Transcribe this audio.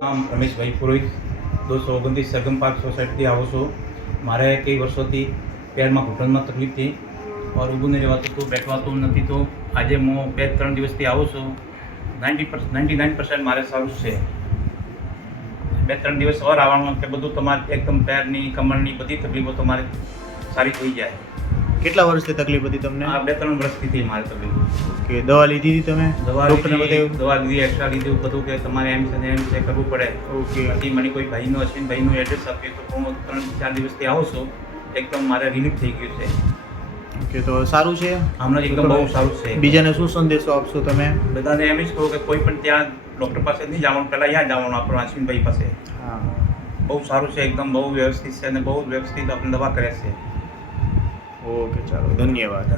નામ રમેશભાઈ પુરોહિત 229 સરગમ પાર્ક સોસાયટીથી આવું છું. મારે કઈ વર્ષોથી પેરમાં ઘૂંટણમાં તકલીફ હતી और ઊભું નહીં રહેવાતું હતું, બેઠવાતું નથી. તો આજે હું 2-3 દિવસથી આવું છું. 99% મારે સારું છે. 2-3 દિવસ સવાર આવવાનું કે બધું તમારે એકદમ પેરની કમરની બધી તકલીફો તમારે સારી થઈ જાય. કેટલા વર્ષથી તકલીફ હતી તમને? આ 2-3 વર્ષથી હતી મારી તકલીફ. કે દવા લીધી હતી તમે? ડૉક્ટરને બતાવ્યું? દવા લીધી, એક્સ્ટ્રા લીધું, બધું કે તમારે એમ છે કરવું પડે. ઓકે. પછી મને કોઈ ભાઈનું અશ્વિનભાઈનું એડ્રેસ આપ્યું તો હું 3-4 દિવસથી આવું છું. એકદમ મારે રિલીફ થઈ ગયું છે. ઓકે, તો સારું છે હમણાં એકદમ બહુ સારું છે. બીજાને શું સંદેશો આપશો તમે? બધાને એમ જ કહું કે કોઈ પણ ત્યાં ડૉક્ટર પાસે નહીં જવાનું, પહેલાં અહીંયા જવાનું આપણું અશ્વિનભાઈ પાસે. હા, બહુ સારું છે, એકદમ બહુ વ્યવસ્થિત છે અને બહુ વ્યવસ્થિત આપણે દવા કરે છે. ઓકે, ચાલો, ધન્યવાદ.